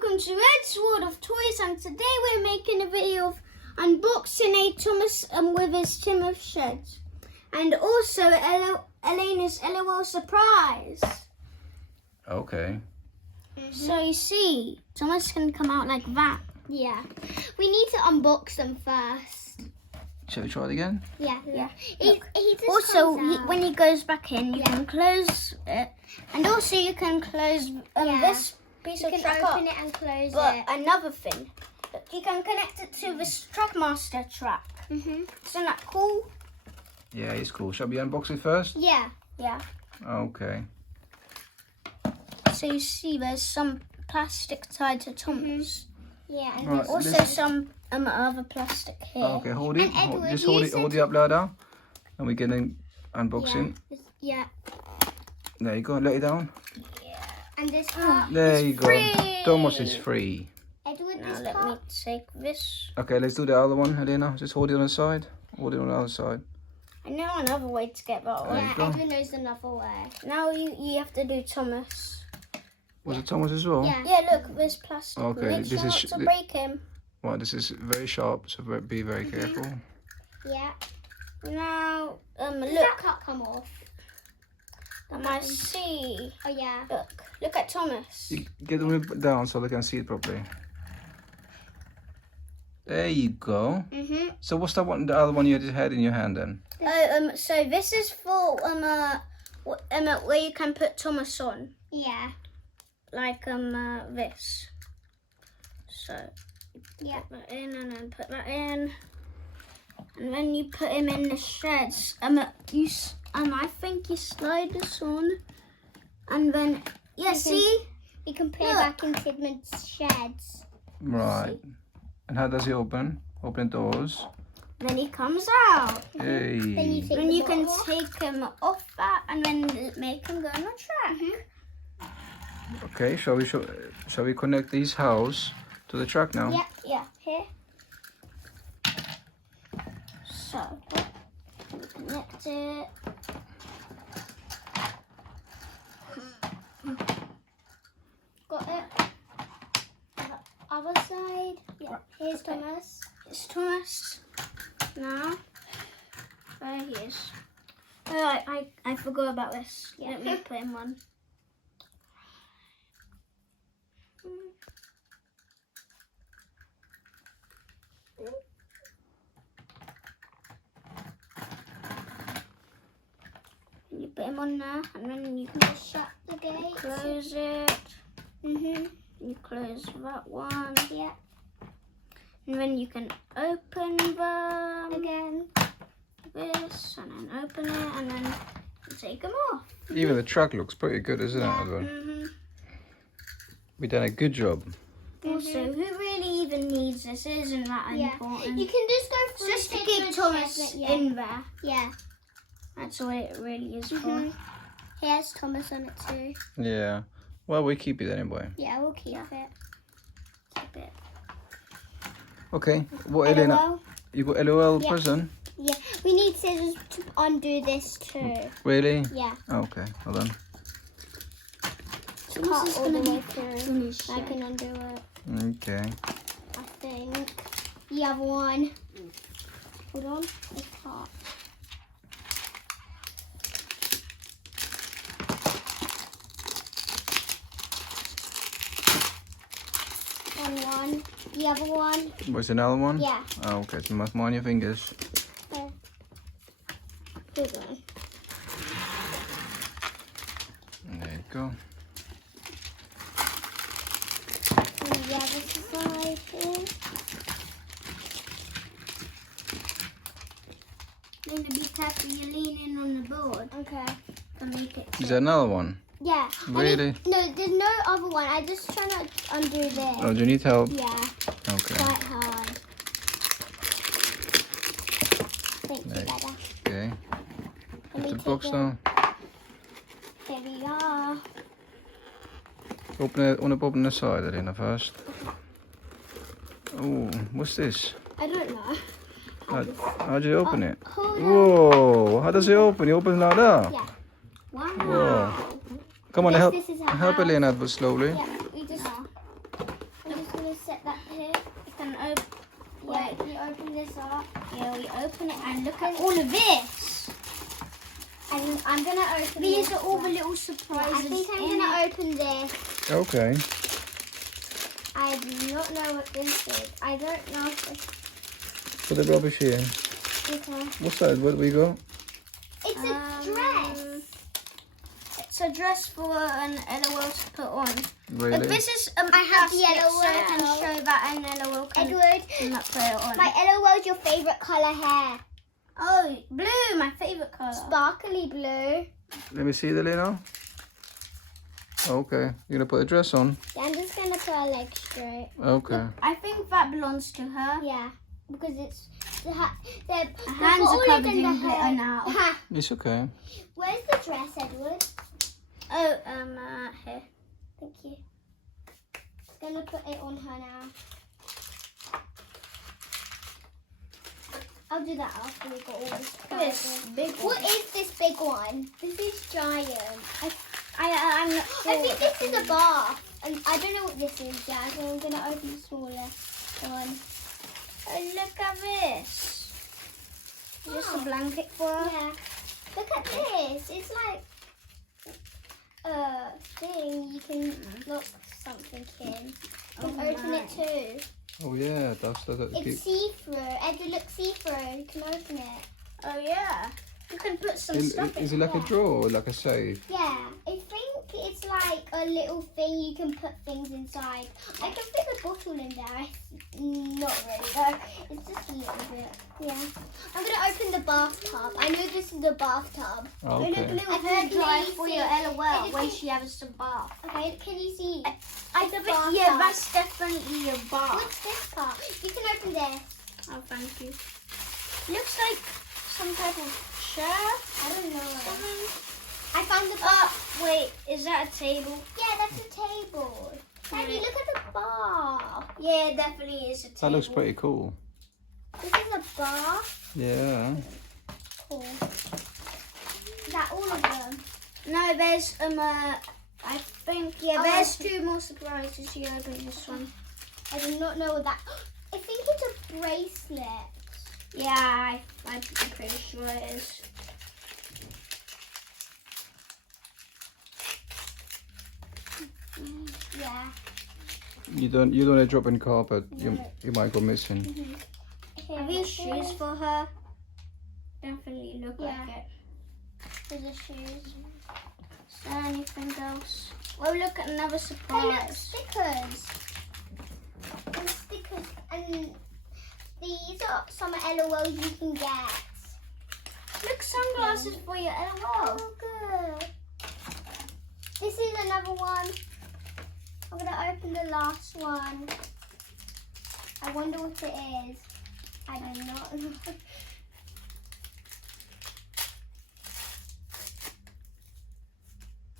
welcome to Ed's World of Toys, and today we're making a video of unboxing a Thomas with his Tim of Sheds, and also Elena's LOL surprise. Okay. So you see, Thomas can come out like that. Yeah. We need to unbox them first. Shall we try it again? Yeah. He just Also, comes out. when he goes back in, you can close it, and also you can close this piece You of can track open up. it and close But it. another thing, you can connect it to this Trackmaster track. Mhm. Isn't that cool? Yeah, it's cool. Shall we unbox it first? Yeah. Yeah. Okay. So you see, there's some plastic tied to Thomas. Yeah. And Right. Also this- some other plastic here. Okay, hold it. And Edward, Just you hold it. said- Hold it up louder, and we're getting unboxing. Yeah. There you go. Let it down. And this part. There you go. free. Thomas is free. Edward, Now this let me part. take this. Okay, let's do the other one, Helena. Just hold it on the side. Hold it on the other side. I know another way to get that There one. you go. Edward knows another way. Now you have to do Thomas. Was it Thomas as well? Yeah. Yeah, look, there's plastic. Okay, Make this sure is not to break him. Well, this is very sharp, so be very careful. Yeah. Now, Look. look, That can't come off. I see. Oh yeah. Look at Thomas. You get it down so they can see it properly. There you go. Mhm. So what's that one? The other one you just had in your hand then? So this is for where you can put Thomas on, Yeah. like this. So Yeah. put that in and then put that in, and then you put him in the sheds. I think you slide this on, and then see. You can put it Look. back in Tidman's sheds. Right. And how does he open? Open the doors. Then he comes out. Hey. Then you take Then the you can bottom off. take him off that and then make him go on a track. Okay. Shall we connect these house to the truck now? Yeah. Yeah, here. So, connect it. Got it. Other side. Yeah. Here's Okay. Thomas. It's Thomas. Now, there he is. Oh, I forgot about this. Yeah. Let me put him on. You put him on there, and then you can just Shut the gate. close it. Mhm. You close that one, Yeah. and then you can open them. Again. This, and then open it, and then you take them off. Even the truck looks pretty good, isn't Yeah. it, Edward? Mm-hmm. We done a good job. Also, who really even needs this? Isn't that Yeah. important? You can just go through Just to keep Tidman's Thomas shed, yeah. in there. Yeah. That's what it really is for. Mhm. He has Thomas on it too. Yeah. Well, we keep it anyway. Yeah, we'll keep it. Keep it. Okay. What, Elena? LOL. You got LOL Yeah. present? Yeah. We need scissors to undo this too. Really? Yeah. Okay. Hold on. Cut is all the gonna way be through. finished. I can undo it. Okay. I think. The other one. Hold on. It's hot. One. The other one. What's another one? Yeah. Oh, okay. So you must mind your fingers. There. Hold on. There you go. And the other side here. Then to be careful, you're leaning on the board Okay. to make it. Is there another one? Yeah. Really? No, there's no other one. I just trying to undo this. Oh, do you need help? Yeah, Okay. quite hard. Thank you, Nice. Dada. Okay. Let me The take box it. now. Here we are. Open it. Want to open the side, Elena, first. Oh, what's this? I don't know. How do you open it? Hold on. Whoa! How does it open? You open it like that? Yeah. Wow. Whoa! Come on, This- help! this is how- Help Elena, but slowly. Yeah, we just. that here. You can open. Yeah, you open this up. Yeah, we open it and look at all of this. And I'm gonna open These this are all the one. little I surprises. think I'm in gonna it. open this. Okay. I do not know what this is. I don't know if Put the rubbish here. it's okay. What's that? What do we got? It's a dress. It's a dress for an LOL to put on. Really? But this is I have the plastic, yellow so I can one. show that an LOL can Edward, not put it on. my LOL's your favorite color hair. Oh, blue, my favorite color. Sparkly blue. Let me see the Lena. Okay. You're gonna put a dress on? Yeah, I'm just gonna put her legs straight. Okay. I think that belongs to her. Yeah, because it's the hands are covered in glitter now. Ha. It's okay. Where's the dress, Edward? Oh, here. Thank you. Gonna put it on her now. I'll do that after we got all this. Look at this big What one. is this big one? This is giant. I'm not sure. I think this is a bath. And I don't know what this is, yeah, so I'm gonna open the smallest one. Oh, look at this. Just a Oh. blanket for her. Yeah. Look at this. It's like a thing you can look something in. You can open it too. Oh yeah, that's It's see-through. Edward, look see-through. You can open it. Oh, yeah. You can put some stuff in. Is it like a Yeah. drawer or like a safe? Yeah, I think it's like a little thing you can put things inside. I can fit a bottle in there. Not really though. It's just a little bit. Yeah. I'm gonna open the bathtub. I know this is the bathtub. Oh, look, a Okay. little I hair can dryer really for see your it. LOL I when can- she has a bath. Okay, can you see? I the think, yeah, bathtub. that's definitely a bath. What's this part? You can open this. Oh, thank you. Looks like some type of chair. I don't know. Something. I found the Oh, bath. wait, is that a table? Yeah, that's a table. Daddy, look at the bar. Yeah, it definitely is a table. That looks pretty cool. This is a bar. Yeah. Cool. Is that all of them? No, there's I think Oh, there's two more surprises. You open this one. I do not know what that. I think it's a bracelet. Yeah, I'm pretty sure it is. Yeah. You don't want to drop in carpet. You might go missing. Here, Have you what's shoes this? for her? Definitely look Yeah. like it. There's the shoes. Is there anything else? Oh, look at another Hey, look, surprise. stickers. And stickers. And these are some LOLs you can get. Look, sunglasses for your LOL. Oh, good. This is another one. I'm going to open the last one. I wonder what it is. I do not know.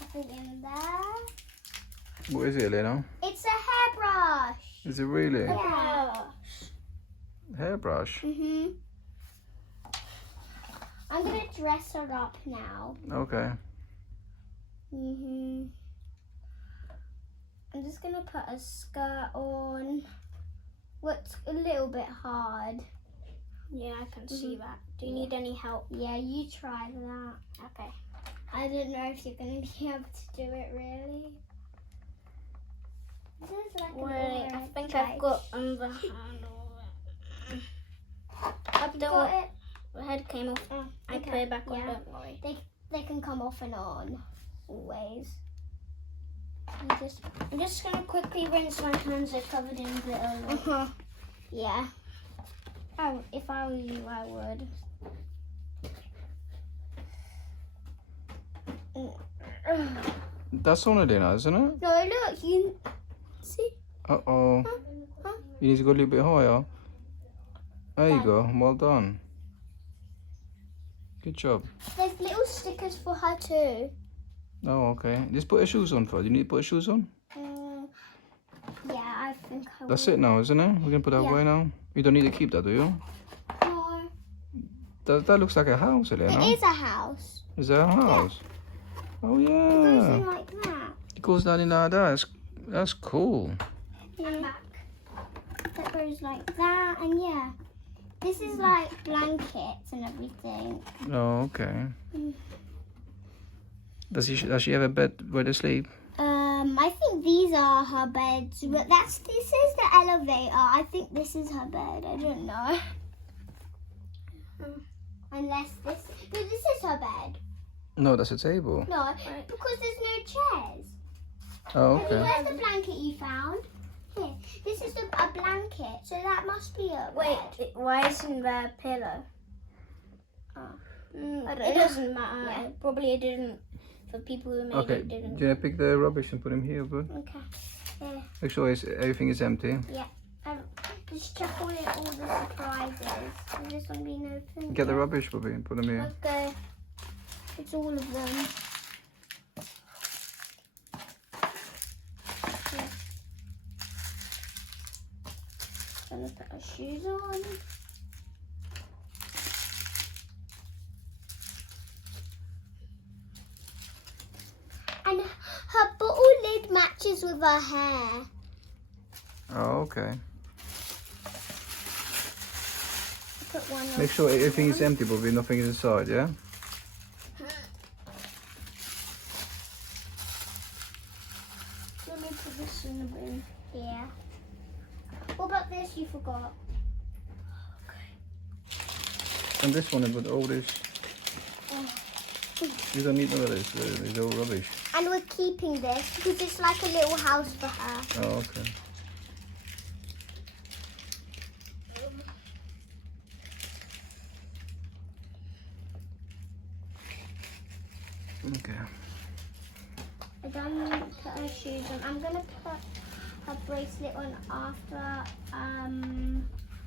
Nothing in there. What is it, Lena? It's a hairbrush. Is it really? Yeah. Hairbrush? Mhm. I'm gonna dress her up now. Okay. Mhm. I'm just gonna put a skirt on. What's a little bit hard. Yeah, I can see that. Do you need any help? Yeah, you try that. Okay. I don't know if you're gonna be able to do it really. This is like an Wait, I orange think light. I've got the handle. Up You the got it? The head came off. I okay, put it back on, yeah. don't worry. They can come off and on. Always. You just I'm just gonna quickly rinse my hands. They're covered in glitter. yeah. If I were you, I would. That's on it, Lena, isn't it? No, look, you see? Uh-oh. Huh? You need to go a little bit higher. There you go. Well done. Good job. There's little stickers for her too. Oh, okay. Just put her shoes on first. You need to put her shoes on? Yeah, I think I That's will. it now, isn't it? We're going to put that Yeah. away now. You don't need to keep that, do you? No, That looks like a house, Elena. it is a house. Is that a house? Oh, It goes in yeah. like that. It goes down in like that. That's cool. Yeah. that goes like that, and yeah. This is like blankets and everything. Oh, okay. Mm. Does she have a bed where to sleep? I think these are her beds, but this is the elevator. I think this is her bed. I don't know. Unless this is her bed. No, that's a table. No, because there's no chairs. Oh, Have you okay. Where's the blanket you found? Here, this is a blanket, so that must be a Wait, bed. why isn't there a pillow? It doesn't matter. Yeah. Probably it didn't. For people who made Okay. it, Do didn't. you pick the rubbish and put them here, bud? Okay. Yeah. Make sure everything is empty. Just check all the surprises. Has this one been opened? Get the rubbish, Bobby, and put them here. Okay. It's all of them. Gonna put her shoes on. And her bottle lid matches with her hair. Oh, okay. Put one on. Make sure everything is empty, Bobby. Nothing is inside, yeah? Let me put this in the bin. Yeah. What about this you forgot? And this one with all this. You don't need none of this. It's all rubbish. And we're keeping this because it's like a little house for her. Oh, okay. Okay. I done put her shoes on. I'm gonna put her bracelet on after.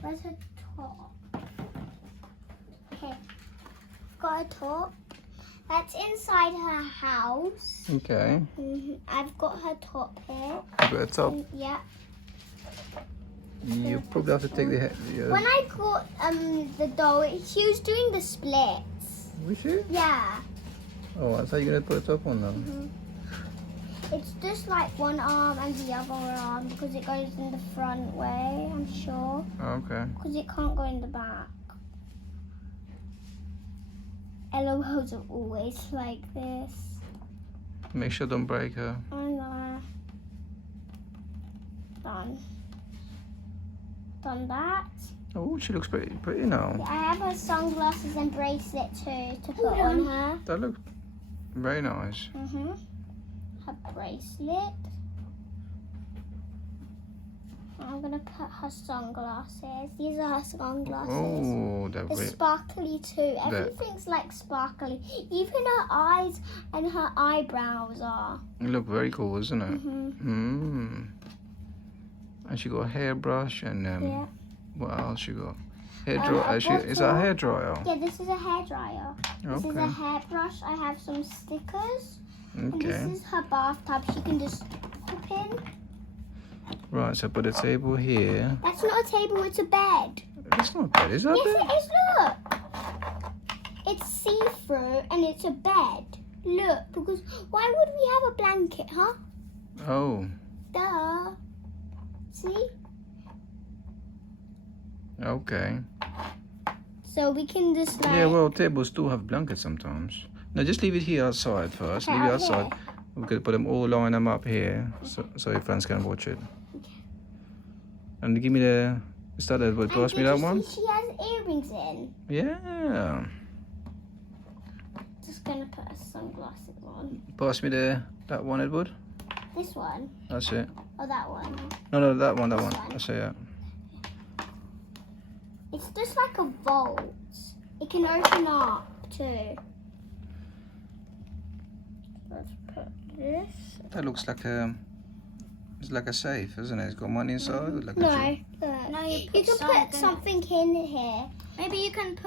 Where's her top? Okay, got her top. That's inside her house. Okay. I've got her top here. You got a top. Yeah. You probably have to take the When I got the doll, she was doing the splits. Was you? Yeah. Oh, that's how you're gonna put a top on though. It's just like one arm and the other arm because it goes in the front way, I'm sure. Oh, okay. Because it can't go in the back. LOLs are always like this. Make sure don't break her. I know. Done. Done that. Oh, she looks pretty now. I have her sunglasses and bracelet too to put on her. That looks very nice. Her bracelet. I'm gonna put her sunglasses. These are her sunglasses. Oh, that It's way. sparkly too. Everything's like sparkly. Even her eyes and her eyebrows are. It look very cool, isn't it? And she got a hairbrush and Yeah. what else she got? Hair A dryer. Is that a hair dryer? Yeah, this is a hairdryer. This is a Okay. hairbrush. I have some stickers. And Okay. this is her bathtub. She can just pop in. Right. So put a table here. That's not a table, it's a bed. It's not bad, is that? Yes, bad? it is, look. It's see-through and it's a bed. Look, because why would we have a blanket, huh? Oh. Duh. See? Okay. So we can just like... Yeah. Well, tables do have blankets sometimes. No, just leave it here outside first. Okay, Leave it out outside. We could put them all, line them up here, so your friends can watch it. And give me the. Is that it? Would pass me that one? She has earrings in. Yeah. Just gonna put her sunglasses on. Pass me that one, Edward. This one That's it. or that one? No, that one. This one. That's it. Yeah. It's just like a vault. It can open up too. Let's put this. That looks like a. It's like a safe, isn't it? It's got money inside. Like a No, drawer. look. No, You can put something in here. Maybe you can put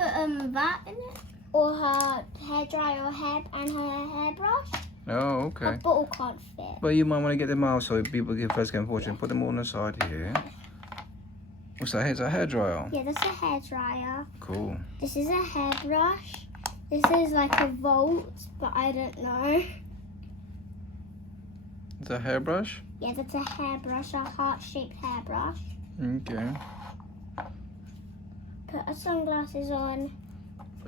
that in it. Or her hairdryer or hair and her hairbrush. Oh, Her okay. bottle can't fit. But you might want to get them out so people first can watch and put them all on the side here. What's that? It's a hairdryer. Yeah, that's a hairdryer. Cool. This is a hairbrush. This is like a vault, but I don't know. It's a hairbrush. Yeah, that's a hairbrush, a heart-shaped hairbrush. Okay. Put her sunglasses on.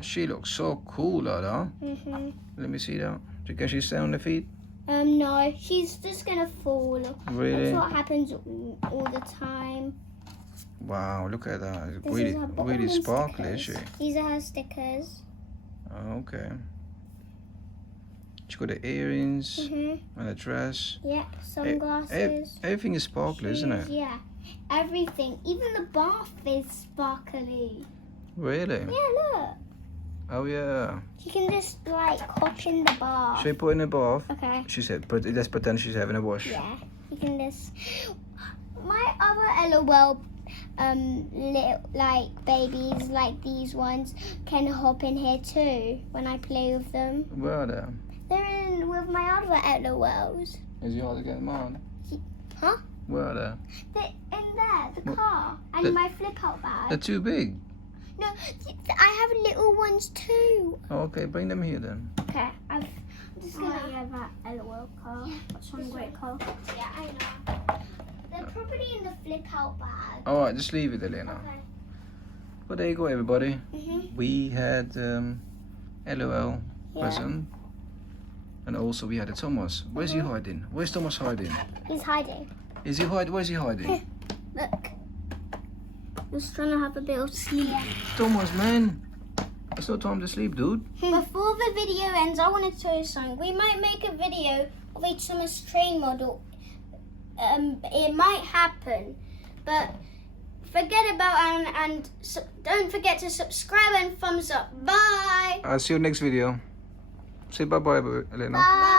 She looks so cool, though. Mhm. Let me see that. Do you think she's stay on the feet? No, she's just gonna fall. Really? That's what happens all the time. Wow, look at that. It's This really, is her bottom really and sparkly, is she? stickers. These are her stickers. Oh, okay. She got the earrings Mhm. and a dress. Yeah, sunglasses. Everything is sparkly, isn't it? shoes, Yeah, everything. Even the bath is sparkly. Really? Yeah, look. Oh, yeah. You can just like hop in the bath. Should we put in a bath? Okay. She said, but let's pretend she's having a wash. Yeah, you can just. My other LOL, little like babies like these ones can hop in here too when I play with them. Where are they? They're in with my other LOLs. Is it hard to get them on? Huh? Where are they? They're in there, the What? car, and The- my flip out bag. They're too big. No, I have little ones too. Oh, okay, bring them here then. Okay, I'm just gonna. Yeah, that LOL car. That's one great car. Yeah, I know. They're probably in the flip out bag. All right, just leave it, Elena. Okay. Well, there you go, everybody. Mhm. We had LOL Yeah. present. And also we had a Thomas. Where's he hiding? Where's Thomas hiding? He's hiding. Is he hiding? Where's he hiding? Look. Just trying to have a bit of sleep. Thomas, man. It's not time to sleep, dude. Before the video ends, I want to tell you something. We might make a video of a Thomas train model. It might happen, but forget about and don't forget to subscribe and thumbs up. Bye. I'll see you next video. Say bye-bye, Elena. Bye.